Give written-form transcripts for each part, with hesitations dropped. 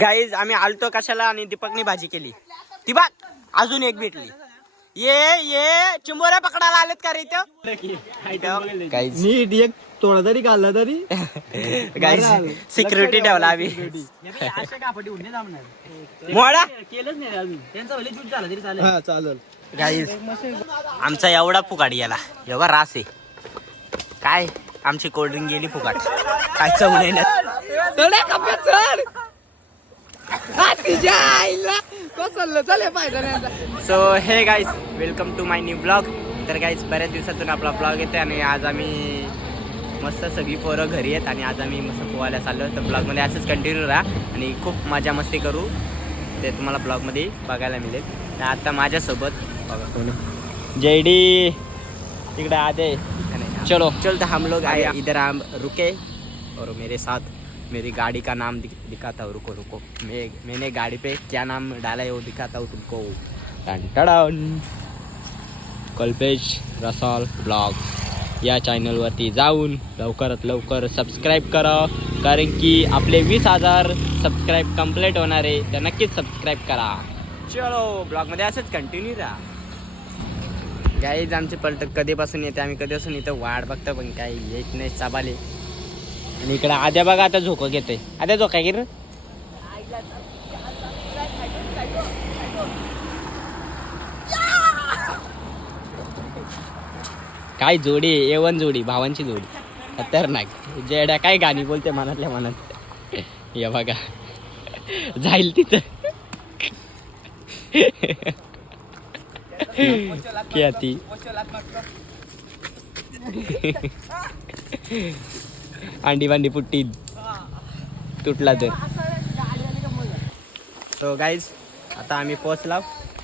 Guys आम्ही आलतो कशाला आणि दीपकनी भाजी केली. ती बघ अजून एक भेटली. ये चिंबोऱ्या पकडायला आलेत का रे इथं? गाईज नीट एक थोडा तरी खाल्ला तरी गाईज सिक्युरिटी ठेवला आम्ही. मोडा केलंच नाही अजून त्यांचा भले ज्यूस झाला तरी चालेल. हा चालेल. गाईज आमचा एवढा फुकाट गेला, एवढा रास आहे काय. आमची कोल्ड्रिंक गेली फुकाट, काय चव नाही ना. So hey guys welcome to my new blog. तर गाईज बऱ्याच दिवसातून आपला ब्लॉग येते आणि आज आम्ही मस्त सगळी पोरं घरी आहेत आणि आज आम्ही मस्त पोहायला चाललो. तर ब्लॉगमध्ये असंच कंटिन्यू राहा आणि खूप मजा मस्ती करू, ते तुम्हाला ब्लॉगमध्ये बघायला मिळेल. तर आता माझ्यासोबत बघा कोण जेडी तिकडे आधे. चलो तो हम लोग आए इधर, हम रुके और मेरे साथ मेरी गाड़ी का नाम दिखाता हूँ. रुको मैंने गाड़ी पे क्या नाम डाला है वो दिखाता हूँ तुमको. टन कल्पेश रसाल ब्लॉग या चॅनलवरती जाऊन लवकरात लवकर सबस्क्राईब करा, कारण की आपले 20,000 सबस्क्राईब कंप्लीट होणार आहे. तर नक्कीच सबस्क्राईब करा. चलो ब्लॉगमध्ये असंच कंटिन्यू राहा. गाईज आमचे पलट कधीपासून येते, आम्ही कधीपासून इथं वाट बघतो पण काही येत नाही चाबाले. आणि इकडे आद्या बघा आता झोका घेतोय. आद्या झोका घे रे. काय जोडी A1 जोडी, भावांची जोडी खतरनाक. जेड्या काय गाणी बोलते मनातल्या मनात. या बघा जाईल तिथं क्या ती अंडी वांडी पुट्टी तुटला तर. सो गाईज आता आम्ही पोहोचला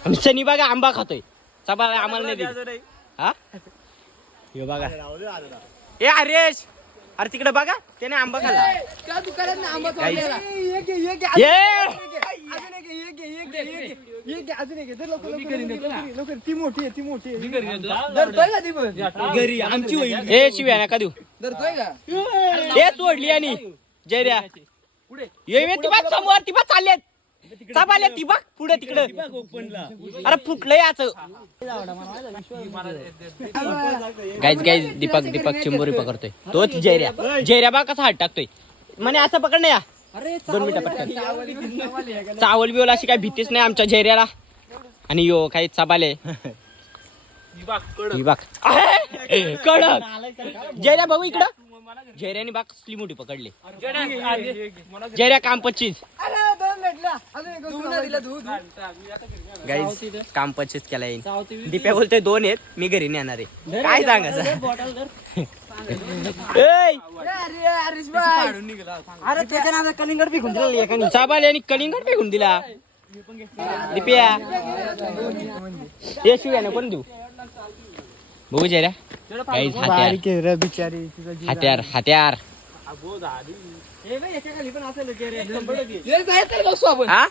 आणि शनी बघा आंबा खातोय. चबा आम्हाला नाही दिली. हा यो बघा ए हरेश, अरे तिकडे बघा त्याने आंबा खाल्ला. ती मोठी आहे, ती मोठी घरी आमची होईल. ए शिव्या नका देऊ. ए सोडली आणि जयऱ्या ये ती बघ समोर, ती बघ चालले चाबाले, ती बघ पुढे तिकडे. अरे फुटलं याच. गाईज दीपक चिंबोरी पकडतोय. तोच जयऱ्या बा कसा हात टाकतोय म्हणे असं पकड नाही. 2 मिनिटं पटकन. चावल बिवल अशी काय भीतीच नाही आमच्या जयऱ्याला. आणि यो काही चाबाले कडक. जयऱ्या भाऊ इकडं. जयऱ्याने बाग कसली मोठी पकडली. जयऱ्या काम 25. गाईज काम 25 केला येईल. दीप्या बोलतोय 2 आहेत, मी घरी नेणार आहे. काय सांगायचं. अरे त्याच्या नावात कलिंगड फेकून दिला एकाने. चाबाले आणि कलिंगड फेकून दिला. दीप्या ये शिव्याने पण देऊ बघू जयऱ्या. गाईज हत्यार हा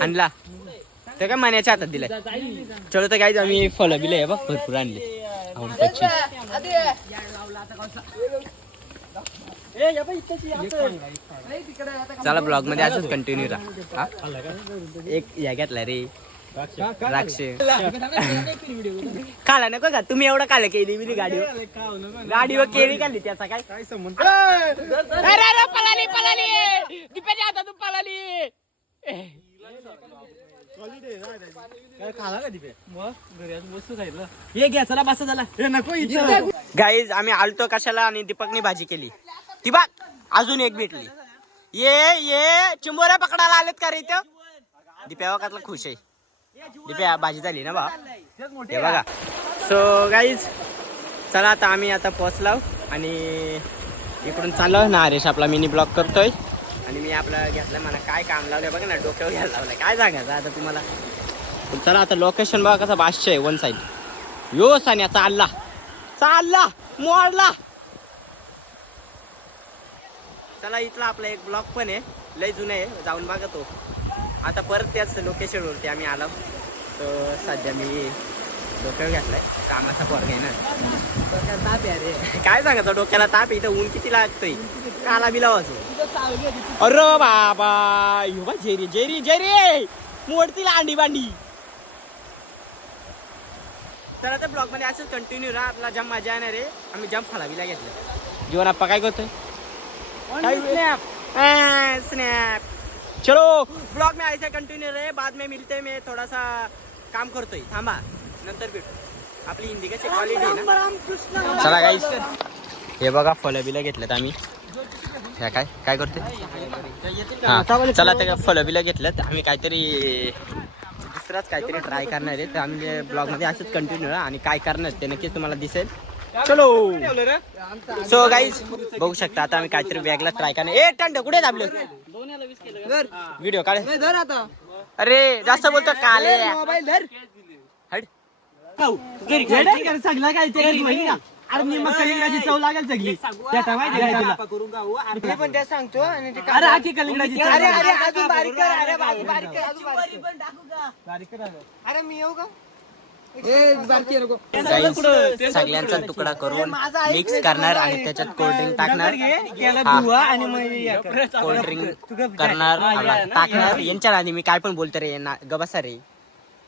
आणला तर काय मण्याच्या हातात दिलाय. चलो तर गाईज आम्ही फळं बिलं बघ भरपूर आणले. चला ब्लॉग मध्ये असंच कंटिन्यू राहा. एक या घेतला रे द्राक्ष खाला नको का तुम्ही. एवढं खाल्लं केली बिली गाडीवर केळी खाल्ली त्याचा काय संबंध. पळाली दीपाच्या हातातून पळाली. गाईज आम्ही आलतो कशाला आणि दीपकनी भाजी केली. ती बघ अजून एक भेटली. ये चिंबोऱ्या पकडायला आलेत का रे इथं? दीप्या बघातला खुश आहे. दीप्या भाजी झाली ना बा हे बघा. सो गाईज चला आता आम्ही आता पोहोचलो आणि इकडून चाललो ना. हरेश आपला मिनी ब्लॉग करतोय आणि मी आपला घेतलं मला काय काम लावलंय बघा ना. डोक्यावर घ्यायला लावलंय काय सांगायचं आता तुम्हाला. चला आता लोकेशन बघा कसं भाष्य आहे. 1 साईड यो सान्या चालला मोडला. चला इथला आपला एक ब्लॉग पण आहे, लय जुना आहे, जाऊन बघा तो. आता परत त्याच लोकेशनवरती आम्ही आलो. तर सध्या मी डोक्यावर घेतलाय कामाचा पोरगा आहे ना. ताप आहे रे. काय सांगायचं डोक्याला ताप आहे, इथं ऊन किती लागतोय, काला बिला वाचू. अरे बाबा युवा जेरी जेरी जेरी मोडतील अंडी बांडी. तर आता ब्लॉग मध्ये असंच कंटिन्यू राहा, आपला जाम मजा येणार आहे. आम्ही जाम फळावीला घेतलं. जीवन आप्पा काय करतोय? स्नॅप. चलो ब्लॉग में ऐसे कंटिन्यू रहे, बाद में मिलते. मैं थोड़ा सा काम करतोय, थांबा नंतर भेटू. आपली हिंदी कशी क्वालिटी आहे ना. चला गाईस हे बघा फळं बिलं घेतलेत आम्ही. ह्या काय काय करतोय? हा चला त्या फळं बिलं घेतलेत आम्ही. काहीतरी दुसराच काहीतरी ट्राय करणार आहे. तर आम्ही ब्लॉग मध्ये असंच कंटिन्यू राहा आणि काय करणार ते नक्कीच तुम्हाला दिसेल. चलो सो गाईज बघू शकता आता आम्ही काहीतरी बॅगला ट्राय करणार. ए टंड कुठे दाबलं व्हिडिओ काढ. अरे जास्त बोलतो काले हट. सगळं काय अरे मग कलिंगडाची चव लागेल सगळी. पण त्या सांगतो आणि अरे मी येऊ का? सगळ्यांचा तुकडा करून मिक्स करणार आणि त्याच्यात कोल्ड्रिंक टाकणार. कोल्ड्रिंक करणार टाकणार. यांच्या आधी मी काय पण बोलतो रे गबसा रे.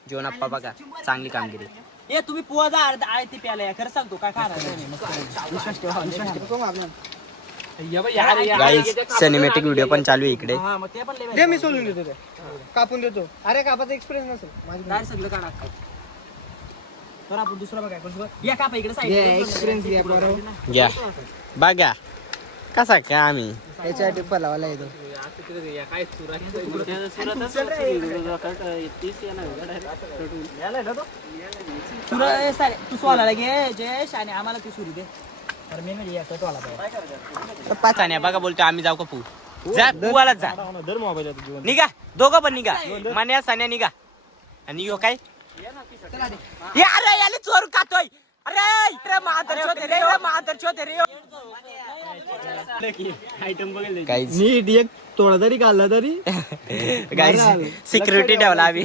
जीवन आप्पा बघा चांगली कामगिरी. ए तुम्ही पोहा जा आहे ते प्याला खरं सांगतो काय गाईज सिनेमॅटिक व्हिडिओ पण चालू आहे इकडे. दे मी सोडून देतो ते. कापून देतो. अरे कापाचा एक्सपिरियन्स नसेल काय सगळं काढा तर आपण दुसरा बघाय या कापा इकडे एक्सपिरियन्स घ्या बरोबर. घ्या बघा कसा काय आम्ही त्याच्यासाठी फलावाला येतो. तू सोलाला घे जयेश आणि आम्हाला तू सुरू दे. पाच बघा बोलतो आम्ही जाऊ का पू जा पुवाला जा निघा दोघं पण निघा. मान्या सान्या निघा आणि यो काय अरे याले चोर खातोय. अरे महादर छोटे रे महादर छोटे रे. गाईज नीट एक तोडा तरी काढला तरी गाईज सिक्युरिटी ठेवला आम्ही.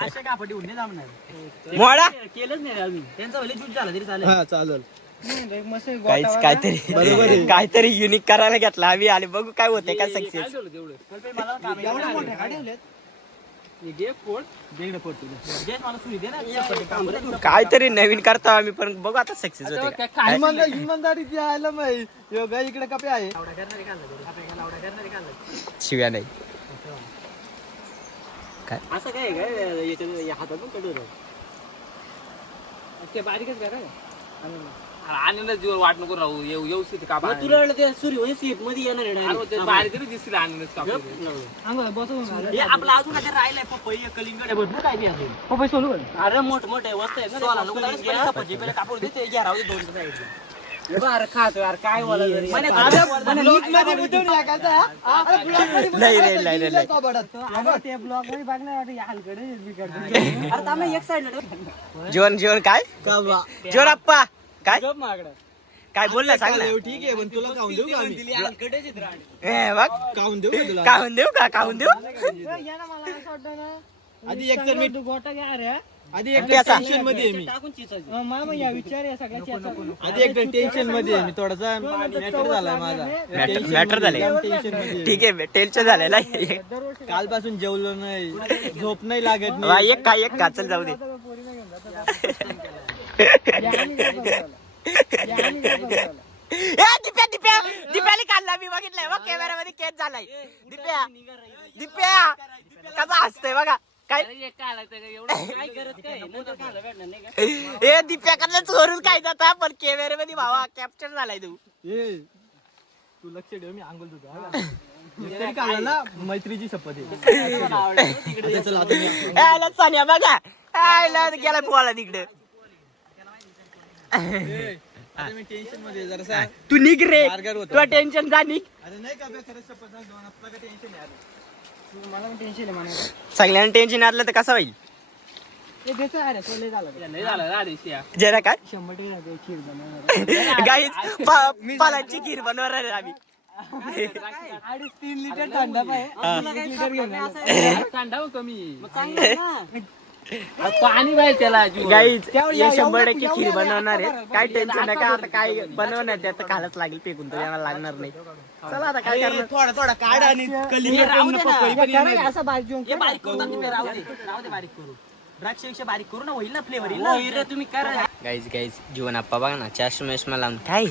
अशा कापटी उन्हे जमणार मोडा केलंच नाही अजून. त्यांचा वेळी ज्यूस झाला तरी चालेल. हा चालेल. काहीच काहीतरी काहीतरी युनिक करायला घेतला आम्ही आणि बघू काय होते काय सक्सेस. काहीतरी नवीन करतो आम्ही पण बघू आता सक्सेस होते का. इमानदारी द्यायला माहिती योगा इकडे कपे आहे. शिव्या नाही काय असं काय काय हातातून कडू ते बारीकच करा आनंद जीवर वाट नको राहू व्यवस्थित का तुला ते सूर्य सीट मध्ये येणार बाहेर तरी दिसतील आनंद आपला अजून काय राहिलाय पपई कलिंगड भरपूर काय नाही अजून पपई सोलू अरे मोठ मोठे वस्त आहे कापड देते घ्या राहू दोन बरं खातो यार काय बोला नाही रे नाही रे नाही. ते ब्लॉग मध्ये बघणार हलकडे एक साइड जीवन जीवन काय जीवन आप्पा काय काय बोलला सांग ना. ठीक आहे पण तुला खाऊन देऊ का आम्ही? बघ खाऊन देऊ का तुला? काहून देऊ का काहून देऊ. आधी एक तर मी गोटा घ्या रे आधी एक टेन्शन मध्ये आहे मी. टाकून चिचायचं मामा या विचार या सगळ्याची आधी एक टेन्शन मध्ये आहे मी. थोडासा मॅटर झालाय माझा. मॅटर झाले टेन्शन मध्ये ठीक आहे टेन्शन झालेला आहे. कालपासून जेवलो नाही, झोप नाही लागत वा, एक काय एक का चल जाऊ दे. दिप्या दिप्या दिप्याने काढला मी बघितलंय बघ कॅमेरा मध्ये केस झालाय. दिप्या दिप्या कसा हसतोय बघा काय काय गरज काय नंतर खायला भेटणार नाही का ए दिप्या कडलं चोरून काय जाता पण कॅमेरा मध्ये भावा कॅप्चर झालाय तू. तू लक्ष ठेव मी आंघोळ तुझा तरी काढला ना मैत्रीची शपथ आहे. सानिया बघा गेला पोहाला तिकडे. मी टेन्शन मध्ये जरा तू निघ रे तुला टेन्शन जा निघ. अरे नाही का खरंच शपथ सांग दोन आपला काय टेन्शन आहे. मला पण टेन्शन आहे मला सगळ्यांना टेन्शन आलं तर कसं होईल. ते देतो अरे सोले झालं जरा काय 100% खीर बनवणार गाईच पालांची खीर बनवणार आहे आम्ही. 3 लिटर थंडा पाहिजे थंडा कमी पाणी बाहेर त्याला गाईज त्यावेळी हे एवढं 100% खीर एवढं बनवणार आहे. एवढं काय टेन्शन नका. आता काय बनवणार त्यात खायलाच लागेल. फेकून तर यांना लागणार नाही. चला आता काय करणार. थोडा थोडा काढ आणि कलिंगड राहू दे ना. पपई पण येणार आहे. असं बारीक घेऊन हे बारीक करू राहू दे बारीक करू द्राक्षपेक्षा बारीक करू ना होईल ना फ्लेवर येईल ना तुम्ही करा गाईज जीवन आप्पा बघा ना चष्मा लावून काय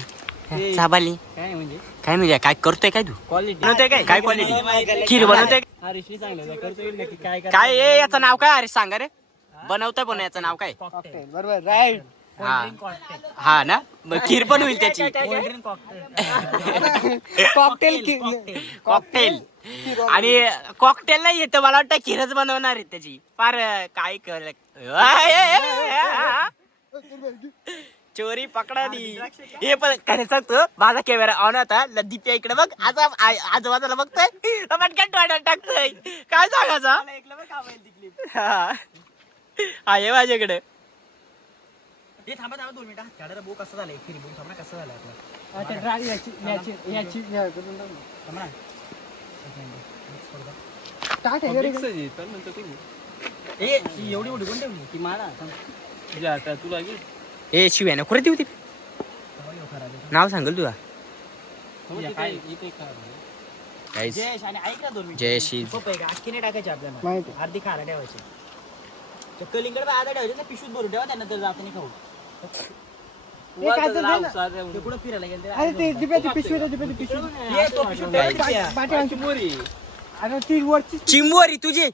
चाबाली काय म्हणजे काय म्हणजे काय करतोय काय तू क्वालिटी बनवतोय काय क्वालिटी खीर बनवतोय रिश्वी चांगलं करतो येईल नक्की काय काय ए, याचं नाव काय अरे सांगा रे बनवतोय पण याचं नाव काय बरोबर राईट हा हा ना मग खीर पण होईल त्याची कॉकटेल कॉकटेल आणि कॉकटेल नाही येतं मला वाटतं खीरच बनवणार आहे त्याची फार काय कर चोरी पकडा दी हे पण काय सांगतो माझा कॅमेरा ऑन होता दिप्या इकडे बघ आता आजूबाजूला बघतोय पटकन टोळ्यात टाकतोय काय सांगायचं हा हे माझ्याकडे हे थांबा 2 मिनिटं हात बो कसं झालंय खिरी बो थांबा कसं झालं आपलं याची थांबा टाक ए एवढी कोण ठेवली ती मारा तुला घे ए शिव्या नको रे ती होती नाव सांगल तुला Guys, जयेश आणि ऐक ना 2 मिनिटं जयेश is- पपई का अख्खी नाही टाकायची आपल्याला माहिती. अर्धी खायला ठेवायची तर कलिंगड आधा ठेवायचे ना पिशवीत भरून ठेवा त्यानंतर जाताना खाऊ काय तर दे ना. ते कुठं फिरायला गेले अरे ते दिप्याची पिशवी दे, दिप्याची पिशवी ये तो पिशवीत ठेवा. बाटली मोरी अरे ती वरची चिंबोरी तुझी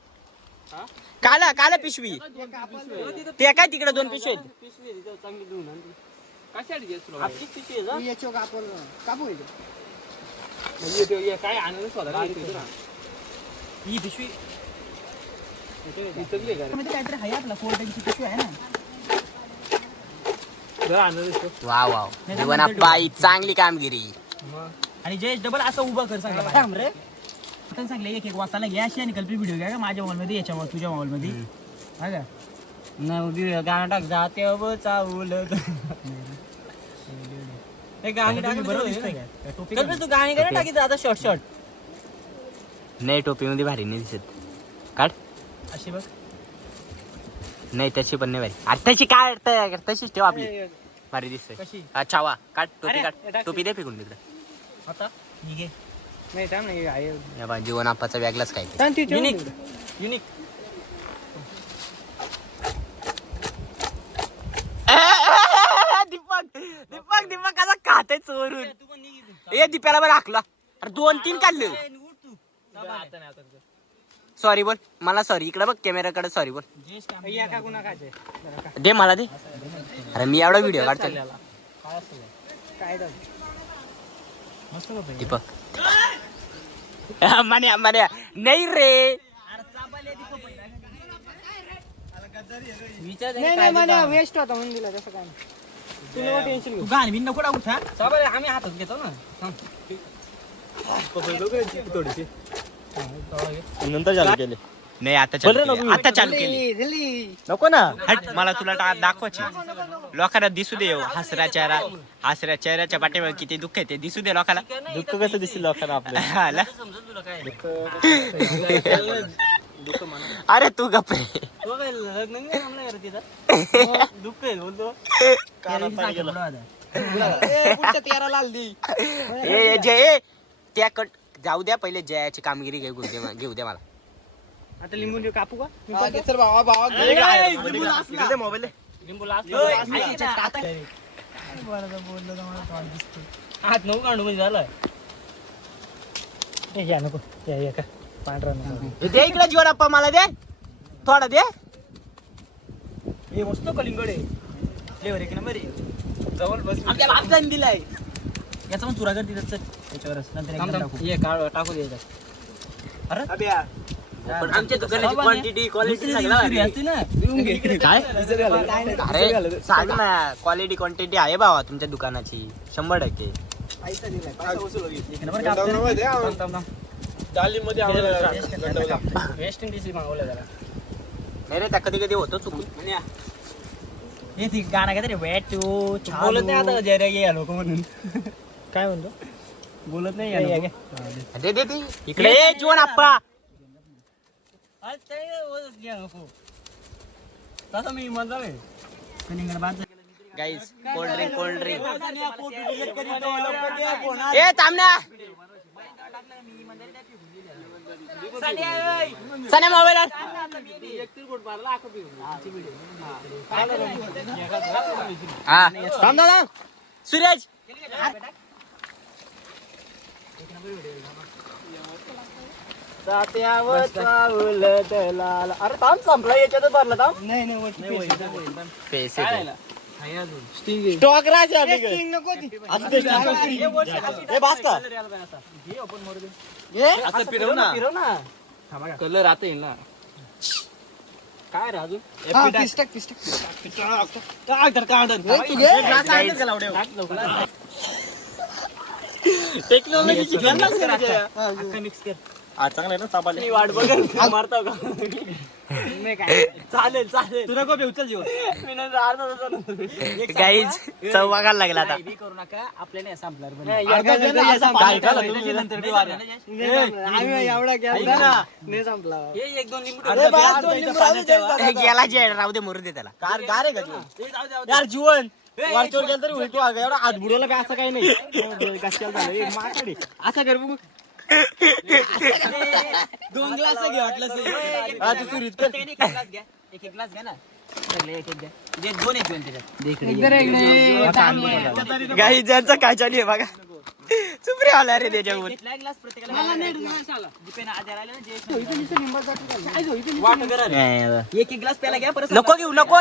काला पिशवी ते काय तिकडे 2 पिशवी आहेत. कशासाठी घेस तुला आपलीच पिशवी आहे जा. याच्यावर आपण कापू इथे. म्हणजे काय आनंद ही पिशवी इथं मध्ये काहीतरी आहे आपला कोल्ड्रिंकची पिशवी आहे ना वा वा जीवन आप्पा ही चांगली कामगिरी आणि जयेश डबल असं उभं कर सांगितलं रे पण सांगले एक वाचायला घ्या अशी आणि कल्पित व्हिडिओ घ्या का माझ्या मोबाईल मध्ये याच्या तुझ्या मोबाईल मध्ये हा का गाणं टाक जाते चावल गाणी टाक बरोबर दिसतंय का तू गाणी काय टाकी आता शॉर्ट नाही टोपी मध्ये भारी नाही दिसत काढ अशी बघ नाही त्याची पण नाही भारी आताची काय तशीच ठेव आपली भारी दिसते कशी अच्छा वा काढ टोपी अरे, काढ टाक. टोपी दे फेकून तिकडे आता ही घे नाही थांब ना, हे आहे. या बा, जीवन आप्पाचा वेगळाच काय ते. थांब ती ठेव युनिक ना. युनिक दीपक कसा खाते चोरून ए दीप्याला बरं हाकला अरे 2-3 काढले सॉरी बोल मला सॉरी इकडे बघ कॅमेराकडे सॉरी बोल या का गुन्हा खायचे जरा का. दे मला दे अरे मी एवढा व्हिडिओ काढतो काय झालं? मस्त बघ दीपक मान्या नाही रे विचार नाही वेस्ट होता म्हणून दिला तसं काय नाही. तुला टेन्शन तू गाणी नको टाकू आम्ही हातात घेतो ना नंतर चालू केले नाही आता चालू केले नको ना हट मला तुला दाखवायची लोकांना दिसू दे हसऱ्या चेहऱ्याच्या पाठीवर किती दुःख आहे ते दिसू दे लोकांना दुःख कसं दिसेल लोकांना आपल्याला अरे तू गप्पे दुःख आहे बोलतो ए जय त्या कट जाऊ द्या पहिले जयाची कामगिरी घेऊ द्या मला आता लिंबू देऊ कापू का मोबाईल हात नको काढू म्हणजे झालं घ्या नको या का पांढरा नको दे इकडे जीवन आप्पा मला दे थोडा दे हे मस्त कलिंगड आहे फ्लेवर एक नंबर आहे जवळ बस आमच्या बापजाने दिलाय याचा पण चुरा कर तिथं त्याच्यावरच नंतर एकदम टाकू ये काढ टाकू दे अरे आमच्या दुकानाची क्वालिटी असते ना काय अरे सांग ना क्वालिटी क्वांटिटी आहे बाबा तुमच्या दुकानाची 100% एक नंबर वेस्ट इंडिज मागवलं जरा नाही रे त्या कधी होतो चुकून हे ती गाणं काय तरी वेट बोलत नाही आता जरा ये लोक म्हणून काय म्हणतो बोलत नाही दे इकडे जीवन आप्पा तसं मी म्हणतो कलिंगड बाद गाईज कोल्ड ड्रिंक ए थांब ना सन्या मोबाईल हा थांब दादा सूरज अरे थांब संपला याच्यातच भरला थांब नाही पैसे स्टॉक फिरव ना कलर आता येईल ना काय रे अजून टेक्नॉलॉजी मिक्स कर चांगला आहे ना चापाले वाट बघ मारता का चालेल तुला को बेवचल जीवन मी नंतर अर्धा तास गाईज चव बघायला लागला आता करू नका आपल्याला संपणार एक दोन गेला जे राहू दे मरू दे त्याला गार आहे का यार जीवन वरच्यावर गेलं तरी उलटू अगं एवढा हात बुडवला काय असं काही नाही असं कर बघू 2 ग्लास घे वाटलं सुरीत कर एक ग्लास घ्या ना एक घ्या जे 2 एक घेऊन गाईज ज्यांचं काय चालू आहे बघा सुप्रे आला रे त्याच्यावर ग्लास प्रत्येकाला एक ग्लास प्याला घ्या परत नको घेऊ नको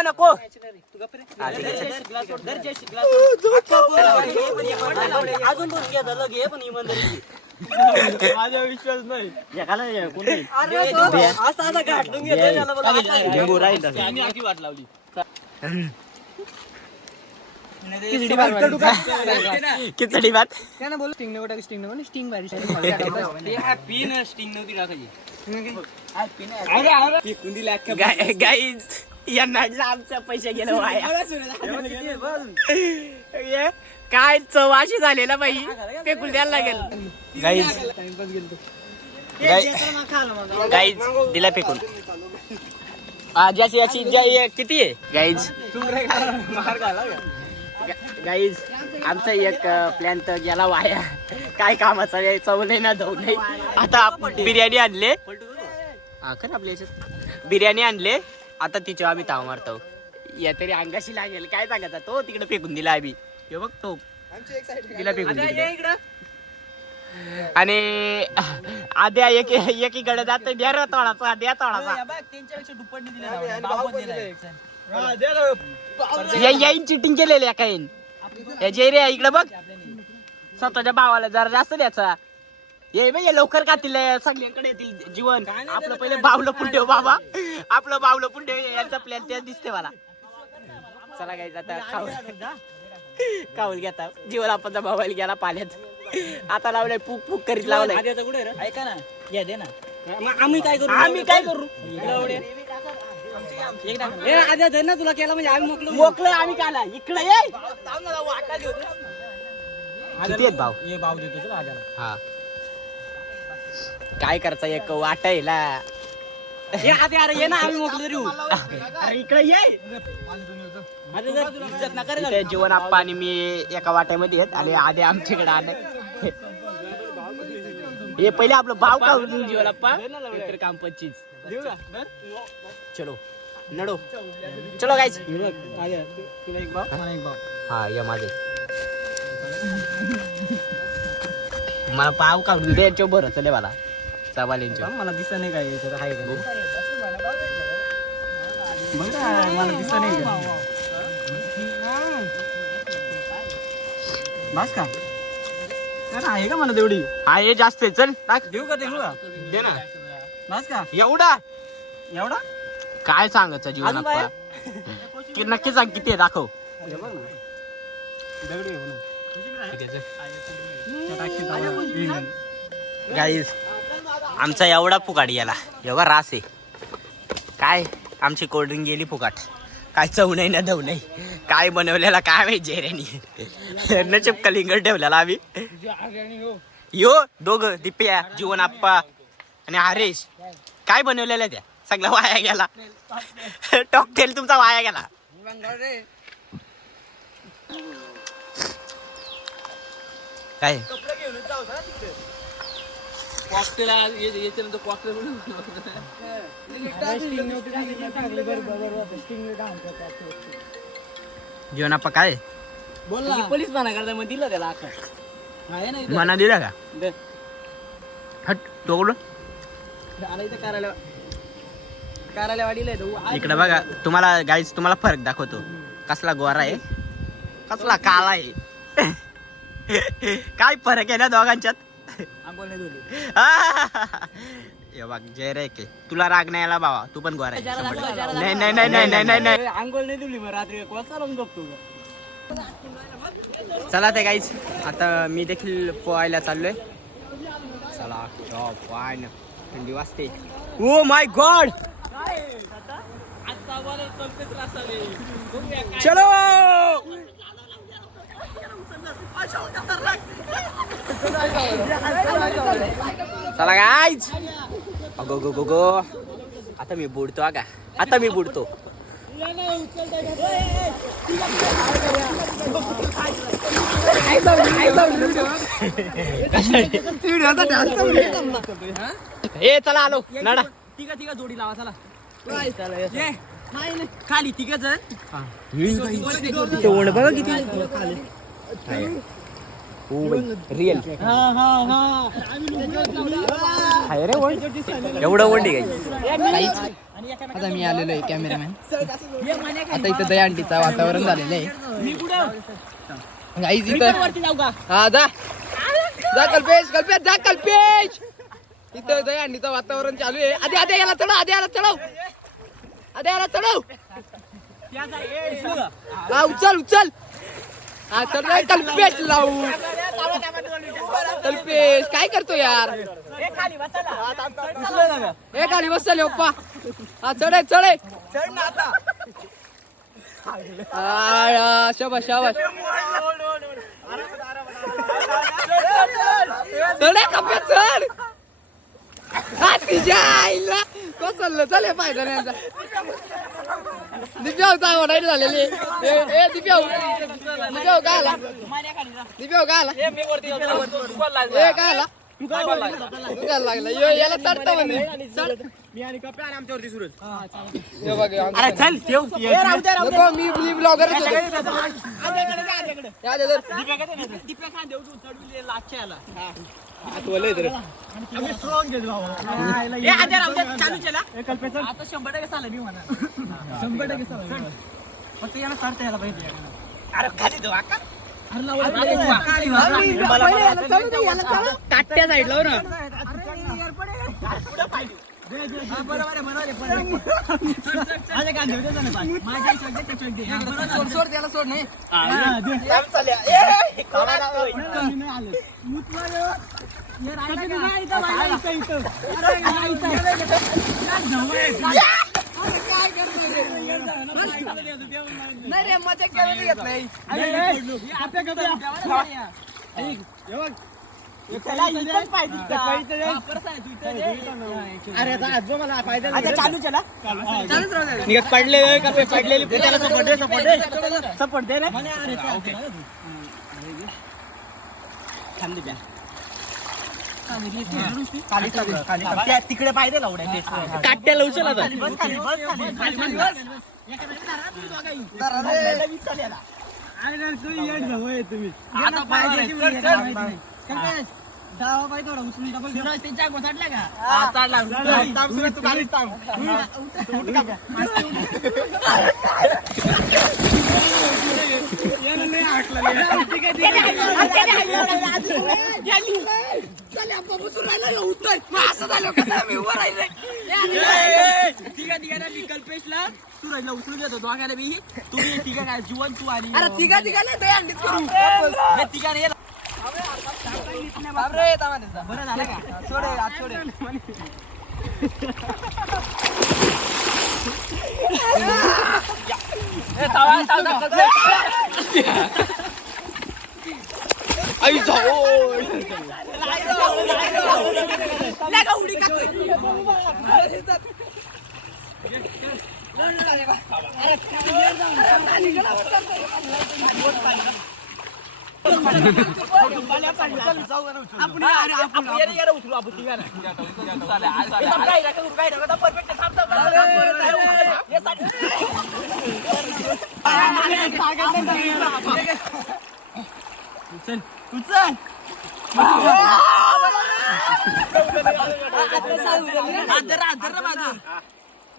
अजून पण घ्या झालं घे पण इमानदारी माझा विश्वास नाही असा घाटून वाट लावली खिचडी भात त्यानं बोल स्टिंग नको टाक स्टिंग नको स्टिंग भारी पिन स्टिंग नव्हती टाकायची गाईज यांना आमचा पैसे गेले वाया काय चवाशी झालेला बाई फेकून द्यायला लागेल गाईज दिला फेकून ज्याची किती आहे गाईज गाईज आमचा एक प्लॅन तर गेला वाया काय कामाचा चव नाही ना जाऊ नाही आता बिर्याणी आणले खरं आपल्या याच्यात बिर्याणी आणले आता तिच्यावर आम्ही ताव मारतो या तरी अंगाशी लागेल काय सांगायचा तो तिकडे फेकून दिला आम्ही हे बघ तो तिला फेकून दिला आणि आद्या एकीकडे जात द्या रे तोडाचा द्या तोडाचा याईन चिटिंग केलेली आहे काही या जे रे इकडे बघ स्वतःच्या भावाला जरा जास्त द्यायचा ये बाई लवकर खातील सगळ्यांकडे येतील जीवन आपलं पहिले बावलं पुंडेव बाबा आपलं बावलं पुंडेव यांचा प्लॅन ते दिसते मला चला काय आता खाऊन घेता जीवन आपण मोबाईल गेला पाण्यात आता लावलंय पुक पुक करीत लावलंय ऐका ना या दे ना आम्ही काय करू आद्या दे ना तुला केला म्हणजे आम्ही मोकळं आम्ही काला इकडे ये किती आहेत भाव ये भाव देतो तुला आद्याला हा काय करायचं एक वाटायला ये ना आम्ही मोकलो तरी इकडे ये इज्जत नका इथे जीवन आप्पा आणि मी एका वाट्यामध्ये आहेत आणि आधी आमच्याकडे आले हे पहिले आपलं भाव का होतं जीवन आप्पा नंतर काम 25 चलो नडो चलो गाईज तुला एक भाव मला एक भाव हा या माझे मला पाव काढून द्यायचो बरं चले मला चावाल्यांच्या मला दिसत नाही काय याच्यात आहे का बघ ना मला दिसत नाही का बस का आहे का मला तेवढी हा हे जास्त आहे चल टाक देऊ का दे ना बस का एवढा एवढा काय सांगायचं जीवन अजून आप्पा की नक्की सांग किती आहे दाखव गाईज आमचा एवढा फुकाट गेला एवढा रास आहे काय आमची कोल्ड्रिंक गेली फुकाट काय चव नाही ना धव नाही काय बनवलेला काय माहिती जेऱ्यानी नचप कलिंगड ठेवलेला आम्ही यो दोघं दिप्या जीवन आप्पा आणि हरेश काय बनवलेलं त्या सगळं वाया गेला. टॉकटेल तुमचा वाया गेला. काय कॉकटेल याच्यानंतर कॉकटेल जीवनाप्पा काय पोलीस म्हणा करता मग दिलं त्याला आता आहे ना इथं. मना दिला का दे. हट तो कुठं? आला इथं कार्यालयवाडीला आहे तो. इकडे बघा तुम्हाला गाईज तुम्हाला फरक दाखवतो. कसला गोरा आहे कसला काळा आहे. काय फरक आहे ना दोघांच्यात. आंबोल नाही धुली. हे बघ जय रे के तुला राग नाही आला बाबा तू पण गोरा आहे. जरा दाखव, जरा दाखव. नाही नाही नाही नाही नाही नाही नाही आंघोळ नाही धुली मग रात्री कोणता रंग गपतो चला ते गाईज आता मी देखील पोहायला चाललोय. चला पाय थंडी वाजते. ओ माय गॉड चलो चला गाईज अगो गो गो गो आता मी बुडतो अगा आता मी बुडतो. ए चला आलो नाडा तिघा जोडी लावा चला ये. नाही खाली तिघ जण तोंड बघा किती रिअल हाय रे वंड एवढं वंडी काही. आता मी आलेलो आहे कॅमेरामॅन. आता इथं दहीहंडीचं वातावरण झालेलं आहे. गाईज इथं जाऊ का हा जा जा कल्पेश जा कल्पेश. इथं दहीहंडीचं वातावरण चालू आहे. आधी याला चढव हा उचल हा चल रे कल्पेश लावू. कल्पेश काय करतो यार. हे खाली बसले पप्पा. हा चढ शाबाश चढ कप्पा चढ. हा तिच्या आईला कसं चल फायदा नाही यांचा. दिव्याव चांगला नाही झालेली. ए दिव्याव काय आला ए काय आला दुखायला लागला याला चढता म्हणे. हे बघ अरे चल ठेव नको मी ब्लॉगर आता 100% चाललं मी म्हणा 100% चाललं. फक्त याला चढता यायला पाहिजे. काट्या साईडला ना सोड त्याला सोड नाही. नाही रे मजा केलं घेत नाही. निघत पडले पडलेली सपोर्ट दे रे. तिकडे पाहिजे लावड्या काट्याला उचल आता. डावा पाय थोडा उचलून डबल घेऊन त्यांच्या गोसाटल्या का कल्पेशला सूरजला उचलून घेतो दोघांना मी तुम्ही तिघा काय जीवन तू आणि तिघा करू तिघाने बरं झालं का सोडे आज सोडे आई जाओ उडी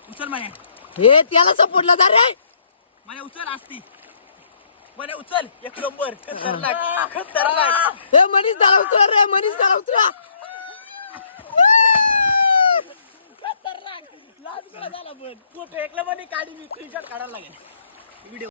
उचल म्हणे हे त्याला सपोर्टला जा रे. म्हणे उचल असती म्हणे उचल एक नंबर खतरनाक खतरनाक. हे मनीष दाला उतरा रे, मनीष दाला उतरा. खतरनाक लाज झाला पण फोटो एकला म्हणे काढी मी स्क्रीनशॉट काढायला लागेल व्हिडिओ